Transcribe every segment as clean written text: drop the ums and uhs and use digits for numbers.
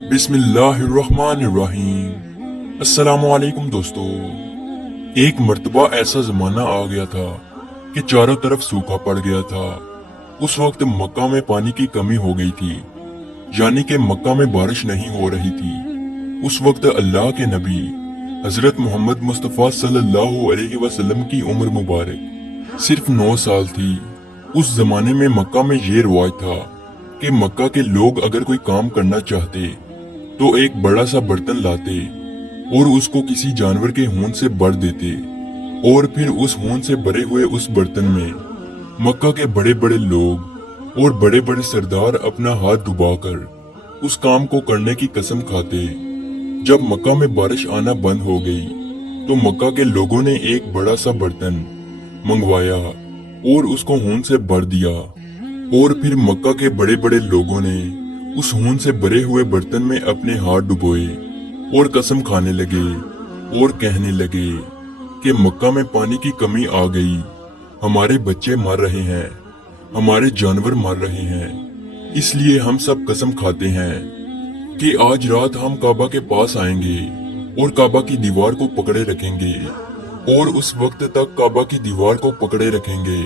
बिस्मिल्लाहिर्रहमानिर्रहीम। अस्सलामुअलैकुम दोस्तों। एक मर्तबा ऐसा जमाना आ गया था कि चारों तरफ सूखा पड़ गया था। उस वक्त मक्का में पानी की कमी हो गई थी, यानी कि मक्का में बारिश नहीं हो रही थी। उस वक्त अल्लाह के नबी हजरत मोहम्मद मुस्तफ़ा सल्लल्लाहु अलैहि वसल्लम की उम्र मुबारक सिर्फ 9 साल थी। उस जमाने में मक्का में ये रिवाज था कि मक्का के लोग अगर कोई काम करना चाहते तो एक बड़ा सा बर्तन लाते और उसको किसी जानवर के खून से भर देते, और फिर उस खून से भरे हुए उस बर्तन में मक्का के बड़े बड़े लोग और बड़े बड़े सरदार अपना हाथ डुबाकर उस काम को करने की कसम खाते। जब मक्का में बारिश आना बंद हो गई तो मक्का के लोगों ने एक बड़ा सा बर्तन मंगवाया और उसको खून से भर दिया, और फिर मक्का के बड़े बड़े लोगों ने उस खून से भरे हुए बर्तन में अपने हाथ डुबोए और कसम खाने लगे और कहने लगे कि मक्का में पानी की कमी आ गई, हमारे बच्चे मर रहे हैं, हमारे जानवर मर रहे हैं, इसलिए हम सब कसम खाते हैं कि आज रात हम काबा के पास आएंगे और काबा की दीवार को पकड़े रखेंगे, और उस वक्त तक काबा की दीवार को पकड़े रखेंगे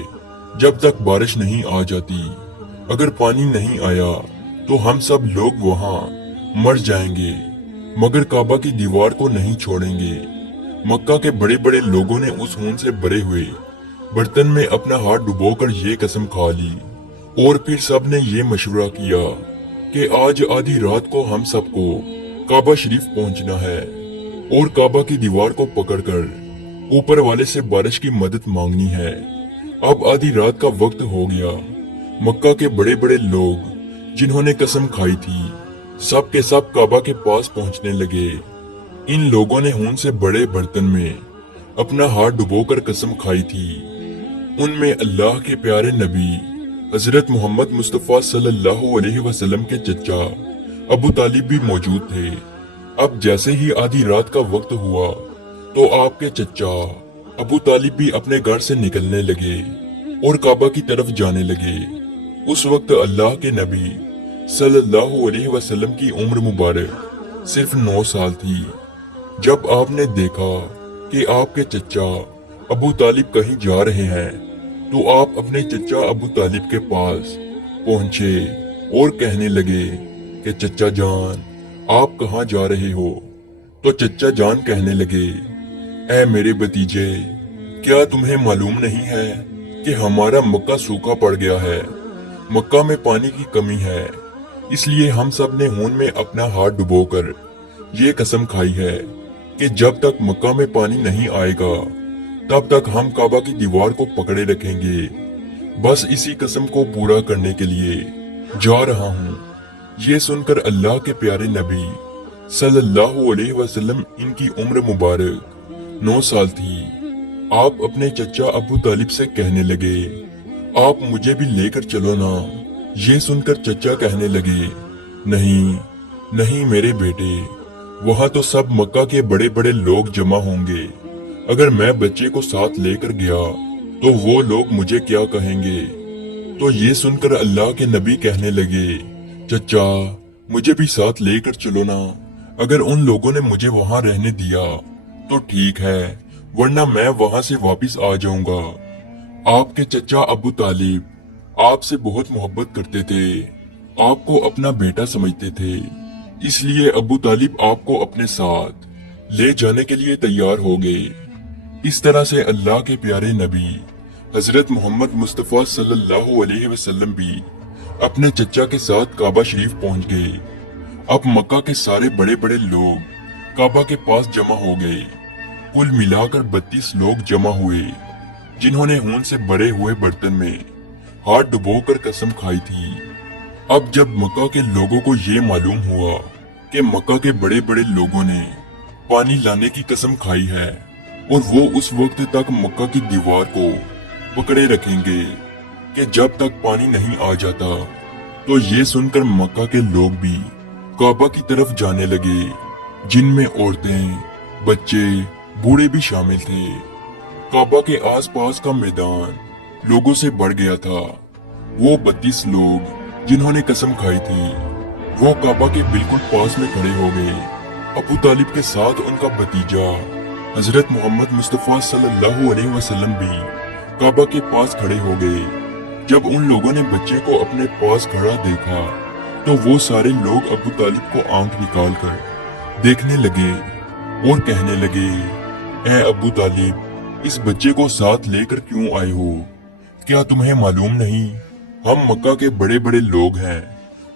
जब तक बारिश नहीं आ जाती। अगर पानी नहीं आया तो हम सब लोग वहां मर जाएंगे, मगर काबा की दीवार को नहीं छोड़ेंगे। मक्का के बड़े बड़े लोगों ने उस खून से भरे हुए बर्तन में अपना हाथ डुबोकर ये कसम खा ली, और फिर सब ने ये मशवरा किया कि आज आधी रात को हम सबको काबा शरीफ पहुंचना है और काबा की दीवार को पकड़कर ऊपर वाले से बारिश की मदद मांगनी है। अब आधी रात का वक्त हो गया। मक्का के बड़े बड़े लोग जिन्होंने कसम खाई थी सब के सब काबा के पास पहुंचने लगे। इन लोगों ने खून से बड़े बर्तन में अपना हाथ डुबोकर कसम खाई थी। उनमें अल्लाह के प्यारे नबी हजरत मोहम्मद मुस्तफ़ा सल्लल्लाहु अलैहि वसल्लम के चचा अबू तालिब भी मौजूद थे। अब जैसे ही आधी रात का वक्त हुआ तो आपके चचा अबू तालिब भी अपने घर से निकलने लगे और काबा की तरफ जाने लगे। उस वक्त अल्लाह के नबी सल्लल्लाहु अलैहि वसल्लम की उम्र मुबारक सिर्फ 9 साल थी। जब आपने देखा कि आपके चचा अबू तालिब कहीं जा रहे हैं तो आप अपने चचा अबू तालिब के पास पहुंचे और कहने लगे कि चचा जान, आप कहाँ जा रहे हो? तो चचा जान कहने लगे, ऐ मेरे भतीजे, क्या तुम्हें मालूम नहीं है कि हमारा मक्का सूखा पड़ गया है, मक्का में पानी की कमी है, इसलिए हम सब ने खून में अपना हाथ डुबोकर ये कसम खाई है कि जब तक मक्का में पानी नहीं आएगा तब तक हम काबा की दीवार को पकड़े रखेंगे। बस इसी कसम को पूरा करने के लिए जा रहा हूँ। ये सुनकर अल्लाह के प्यारे नबी सल्लल्लाहु अलैहि वसल्लम, इनकी उम्र मुबारक 9 साल थी, आप अपने चचा अबू तालिब से कहने लगे, आप मुझे भी लेकर चलो ना। ये सुनकर चचा कहने लगे, नहीं नहीं मेरे बेटे, वहां तो सब मक्का के बड़े बड़े लोग जमा होंगे, अगर मैं बच्चे को साथ लेकर गया तो वो लोग मुझे क्या कहेंगे? तो ये सुनकर अल्लाह के नबी कहने लगे, चचा मुझे भी साथ लेकर चलो ना, अगर उन लोगों ने मुझे वहां रहने दिया तो ठीक है, वरना मैं वहां से वापस आ जाऊंगा। आपके चचा अबू तालिब आपसे बहुत मोहब्बत करते थे, आपको अपना बेटा समझते थे, इसलिए अबू तालिब आपको अपने साथ ले जाने के लिए तैयार हो गए। इस तरह से अल्लाह के प्यारे नबी हजरत मोहम्मद मुस्तफ़ा सल्लल्लाहु अलैहि वसल्लम भी अपने चचा के साथ काबा शरीफ पहुंच गए। अब मक्का के सारे बड़े बड़े लोग काबा के पास जमा हो गए। कुल मिलाकर 32 लोग जमा हुए जिन्होंने खून से भरे हुए बर्तन में हाथ डुबोकर कसम खाई थी। अब जब मक्का के लोगों को ये मालूम हुआ कि मक्का के बड़े बड़े लोगों ने पानी लाने की कसम खाई है और वो उस वक्त तक मक्का की दीवार को पकड़े रखेंगे कि जब तक पानी नहीं आ जाता, तो ये सुनकर मक्का के लोग भी काबा की तरफ जाने लगे, जिनमें औरतें, बच्चे, बूढ़े भी शामिल थे। काबा के आसपास का मैदान लोगों से भर गया था। वो 32 लोग जिन्होंने कसम खाई थी वो काबा के बिल्कुल पास में खड़े हो गए। अबू तालिब के साथ उनका भतीजा हजरत मोहम्मद मुस्तफ़ा सल्लल्लाहु अलैहि वसल्लम भी काबा के पास खड़े हो गए। जब उन लोगों ने बच्चे को अपने पास खड़ा देखा तो वो सारे लोग अबू तालिब को आंख निकाल कर देखने लगे और कहने लगे, ए अबू तालिब, इस बच्चे को साथ लेकर क्यों आए हो? क्या तुम्हें मालूम नहीं हम मक्का के बड़े बड़े लोग हैं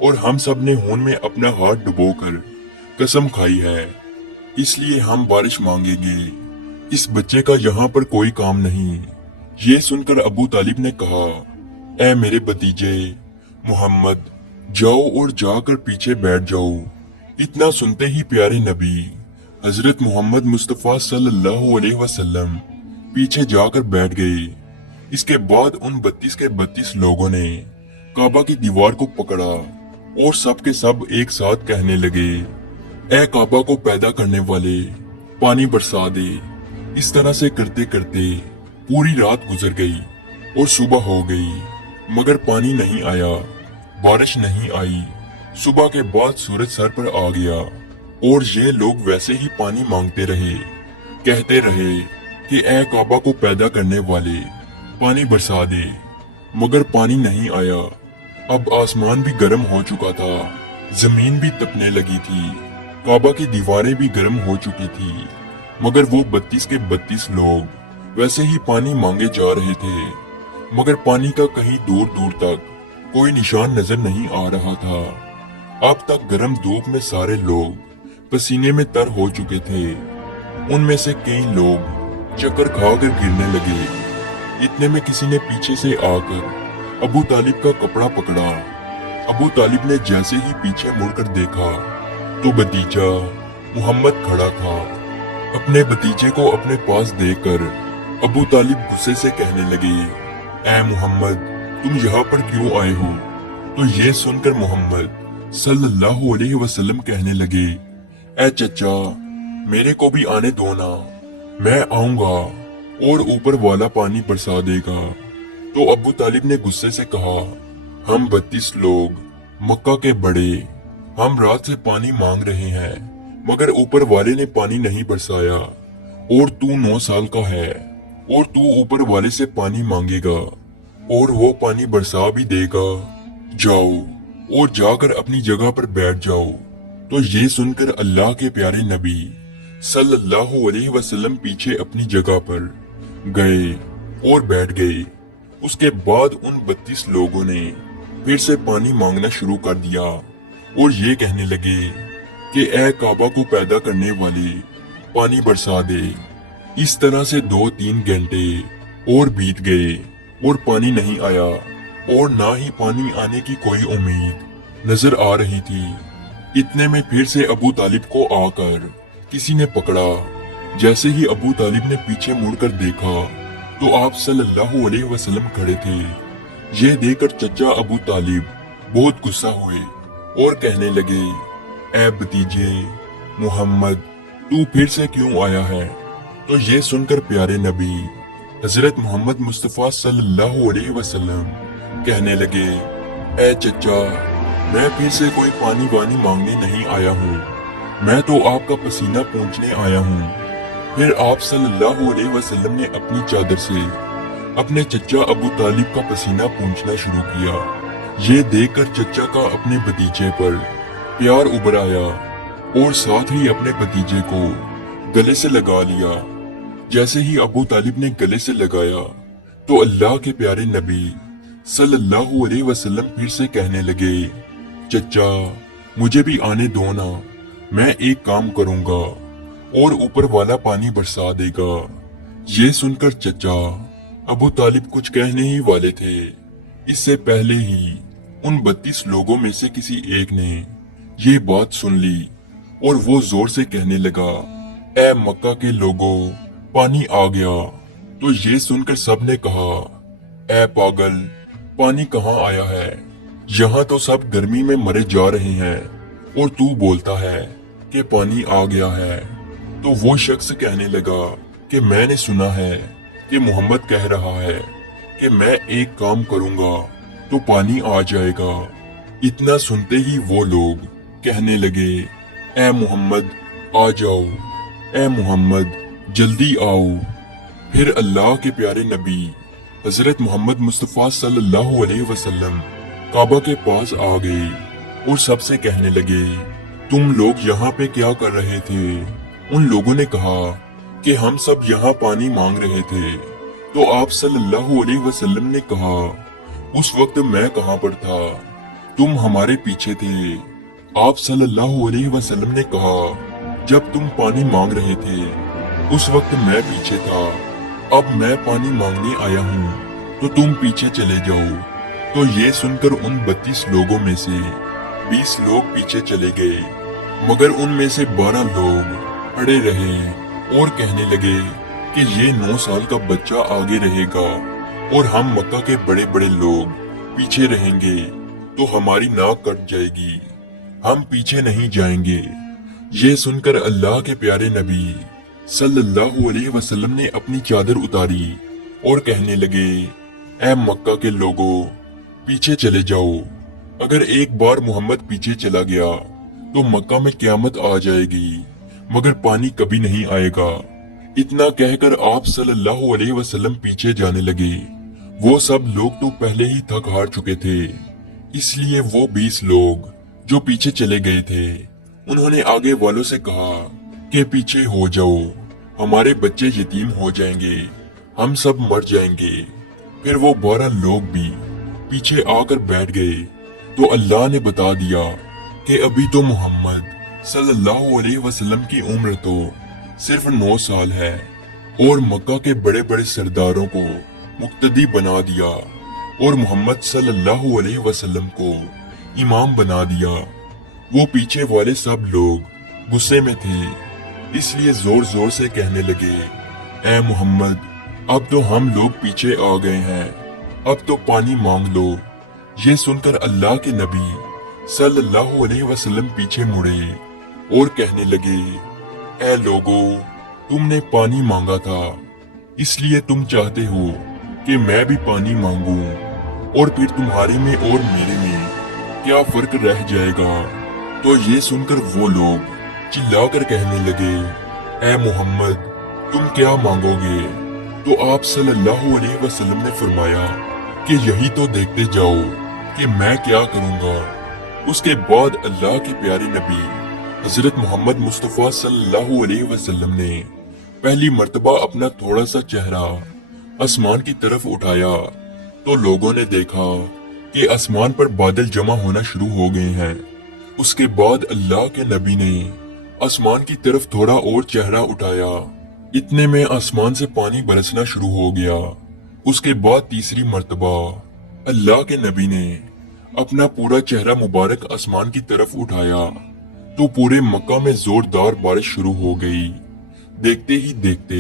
और हम सब ने खून में अपना हाथ डुबोकर कसम खाई है, इसलिए हम बारिश मांगेंगे। इस बच्चे का यहाँ पर कोई काम नहीं। ये सुनकर अबू तालिब ने कहा, ए मेरे भतीजे मोहम्मद, जाओ और जाकर पीछे बैठ जाओ। इतना सुनते ही प्यारे नबी हजरत मोहम्मद मुस्तफ़ा सल्लल्लाहु अलैहि वसल्लम पीछे जाकर बैठ गए। इसके बाद उन 32 के 32 लोगों ने काबा की दीवार को पकड़ा और सब के सब एक साथ कहने लगे, ए काबा को पैदा करने वाले, पानी बरसा दे। इस तरह से करते करते पूरी रात गुजर गई और सुबह हो गई, मगर पानी नहीं आया, बारिश नहीं आई। सुबह के बाद सूरज सर पर आ गया और ये लोग वैसे ही पानी मांगते रहे, कहते रहे कि ए काबा को पैदा करने वाले, पानी बरसा दे, मगर पानी नहीं आया। अब आसमान भी गर्म हो चुका था, जमीन भी तपने लगी थी, काबा की दीवारें भी गर्म हो चुकी थी, मगर वो 32 के 32 लोग वैसे ही पानी मांगे जा रहे थे, मगर पानी का कहीं दूर दूर तक कोई निशान नजर नहीं आ रहा था। अब तक गर्म धूप में सारे लोग पसीने में तर हो चुके थे। उनमें से कई लोग चक्कर खाकर गिरने लगे। इतने में किसी ने पीछे से आकर अबू तालिब का कपड़ा पकड़ा। अबू तालिब ने जैसे ही पीछे मुड़कर देखा तो भतीजा मोहम्मद खड़ा था। अपने भतीजे को अपने पास देखकर अबू तालिब गुस्से से कहने लगे, ऐ मोहम्मद, तुम यहाँ पर क्यों आए हो? तो ये सुनकर मोहम्मद सल्लल्लाहु अलैहि वसल्लम कहने लगे, ऐ चचा, मेरे को भी आने दो ना, मैं आऊंगा और ऊपर वाला पानी बरसा देगा। तो अबू तालिब ने गुस्से से कहा, हम 32 लोग मक्का के बड़े, हम रात से पानी मांग रहे हैं, मगर ऊपर वाले ने पानी नहीं बरसाया, और तू 9 साल का है और तू ऊपर वाले से पानी मांगेगा और वो पानी बरसा भी देगा। जाओ और जाकर अपनी जगह पर बैठ जाओ। तो ये सुनकर अल्लाह के प्यारे नबी सल्लल्लाहु अलैहि वसल्लम पीछे अपनी जगह पर गए और बैठ गए। उसके बाद उन 32 लोगों ने फिर से पानी मांगना शुरू कर दिया और ये कहने लगे कि ए काबा को पैदा करने वाले, पानी बरसा दे। इस तरह से 2-3 घंटे और बीत गए और पानी नहीं आया और ना ही पानी आने की कोई उम्मीद नजर आ रही थी। इतने में फिर से अबू तालिब को आकर किसी ने पकड़ा। जैसे ही अबू तालिब ने पीछे मुड़कर देखा तो आप सल्लल्लाहु अलैहि वसल्लम खड़े थे। ये देखकर चचा अबू तालिब बहुत गुस्सा हुए और कहने लगे, ऐ भतीजे मोहम्मद, तू फिर से क्यों आया है? तो ये सुनकर प्यारे नबी हजरत मोहम्मद मुस्तफ़ा सल्लल्लाहु अलैहि वसल्लम कहने लगे, ऐ चचा, मैं फिर से कोई पानी वानी मांगने नहीं आया हूँ, मैं तो आपका पसीना पोंछने आया हूँ। फिर आप सल्लल्लाहु अलैहि वसल्लम ने अपनी चादर से अपने चचा अबू तालिब का पसीना पोंछना शुरू किया। ये देखकर चचा का अपने भतीजे पर प्यार उभर आया और साथ ही अपने भतीजे को गले से लगा लिया। जैसे ही अबू तालिब ने गले से लगाया तो अल्लाह के प्यारे नबी सल्लल्लाहु अलैहि वसल्लम फिर से कहने लगे, चचा, मुझे भी आने दो ना, मैं एक काम करूंगा और ऊपर वाला पानी बरसा देगा। ये सुनकर चचा अबू तालिब कुछ कहने ही वाले थे, इससे पहले ही उन 32 लोगों में से किसी एक ने ये बात सुन ली और वो जोर से कहने लगा, ऐ मक्का के लोगों, पानी आ गया। तो ये सुनकर सब ने कहा, ऐ पागल, पानी कहाँ आया है? यहाँ तो सब गर्मी में मरे जा रहे हैं और तू बोलता है कि पानी आ गया है। तो वो शख्स कहने लगा कि मैंने सुना है कि मोहम्मद कह रहा है कि मैं एक काम करूंगा तो पानी आ जाएगा। इतना सुनते ही वो लोग कहने लगे, ए मोहम्मद आ जाओ, ए मोहम्मद जल्दी आओ। फिर अल्लाह के प्यारे नबी हजरत मोहम्मद मुस्तफ़ा सल्लल्लाहु अलैहि वसल्लम काबा के पास आ गए और सबसे कहने लगे, तुम लोग यहाँ पे क्या कर रहे थे? उन लोगों ने कहा कि हम सब यहाँ पानी मांग रहे थे। तो आप सल्लल्लाहु अलैहि वसल्लम ने कहा, उस वक्त मैं कहाँ पर था? तुम हमारे पीछे थे। आप सल्लल्लाहु अलैहि वसल्लम ने कहा, जब तुम पानी मांग रहे थे उस वक्त मैं पीछे था, अब मैं पानी मांगने आया हूँ तो तुम पीछे चले जाओ। तो ये सुनकर उन 32 लोगों में से 20 लोग पीछे चले गए, मगर उनमें से 12 लोग अड़े रहे और कहने लगे कि ये 9 साल का बच्चा आगे रहेगा और हम मक्का के बड़े बड़े लोग पीछे रहेंगे तो हमारी नाक कट जाएगी, हम पीछे नहीं जाएंगे। ये सुनकर अल्लाह के प्यारे नबी सल्लल्लाहु अलैहि वसल्लम ने अपनी चादर उतारी और कहने लगे, ऐ मक्का के लोगों, पीछे चले जाओ। अगर एक बार मोहम्मद पीछे चला गया तो मक्का में क़यामत आ जाएगी, मगर पानी कभी नहीं आएगा। इतना कहकर आप सल्लल्लाहु अलैहि वसल्लम पीछे जाने लगे। वो सब लोग तो पहले ही थक हार चुके थे, इसलिए वो 20 लोग जो पीछे चले गए थे उन्होंने आगे वालों से कहा कि पीछे हो जाओ, हमारे बच्चे यतीम हो जाएंगे, हम सब मर जाएंगे। फिर वो 12 लोग भी पीछे आकर बैठ गए। तो अल्लाह ने बता दिया कि अभी तो मोहम्मद सल्लल्लाहु अलैहि वसल्लम की उम्र तो सिर्फ 9 साल है और मक्का के बड़े बड़े सरदारों को मुक्तदी बना दिया और मोहम्मद सल्लल्लाहु अलैहि वसल्लम को इमाम बना दिया। वो पीछे वाले सब लोग गुस्से में थे, इसलिए जोर जोर से कहने लगे, ऐ मोहम्मद, अब तो हम लोग पीछे आ गए हैं, अब तो पानी मांग लो। ये सुनकर अल्लाह के नबी सल्लल्लाहु अलैहि वसल्लम पीछे मुड़े और कहने लगे, ऐ लोगों, तुमने पानी मांगा था, इसलिए तुम चाहते हो कि मैं भी पानी मांगूं, और फिर तुम्हारे में और मेरे में क्या फर्क रह जाएगा? तो ये सुनकर वो लोग चिल्लाकर कहने लगे, ऐ मोहम्मद, तुम क्या मांगोगे? तो आप सल्लल्लाहु अलैहि वसल्लम ने फरमाया कि यही तो देखते जाओ कि मैं क्या करूंगा। उसके बाद अल्लाह के प्यारे नबी हजरत मोहम्मद मुस्तफ़ा सल्लल्लाहु अलैहि वसल्लम ने पहली मर्तबा अपना थोड़ा सा चेहरा आसमान की तरफ उठाया तो लोगों ने देखा कि आसमान पर बादल जमा होना शुरू हो गए हैं। उसके बाद अल्लाह के नबी ने आसमान की तरफ थोड़ा और चेहरा उठाया, इतने में आसमान से पानी बरसना शुरू हो गया। उसके बाद तीसरी मर्तबा अल्लाह के नबी ने अपना पूरा चेहरा मुबारक आसमान की तरफ उठाया तो पूरे मक्का में जोरदार बारिश शुरू हो गई। देखते ही देखते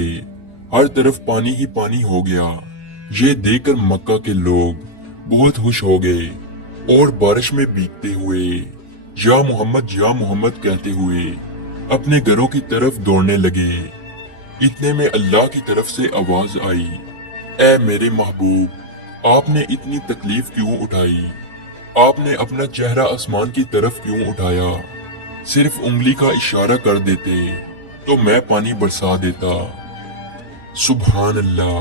हर तरफ पानी ही पानी हो गया। ये देखकर मक्का के लोग बहुत खुश हो गए और बारिश में भीगते हुए या मोहम्मद कहते हुए अपने घरों की तरफ दौड़ने लगे। इतने में अल्लाह की तरफ से आवाज आई, ऐ मेरे महबूब, आपने इतनी तकलीफ क्यों उठाई? आपने अपना चेहरा आसमान की तरफ क्यों उठाया? सिर्फ उंगली का इशारा कर देते तो मैं पानी बरसा देता। सुभान अल्लाह,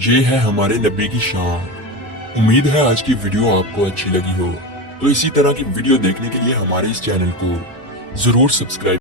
ये है हमारे नबी की शान। उम्मीद है आज की वीडियो आपको अच्छी लगी हो, तो इसी तरह की वीडियो देखने के लिए हमारे इस चैनल को जरूर सब्सक्राइब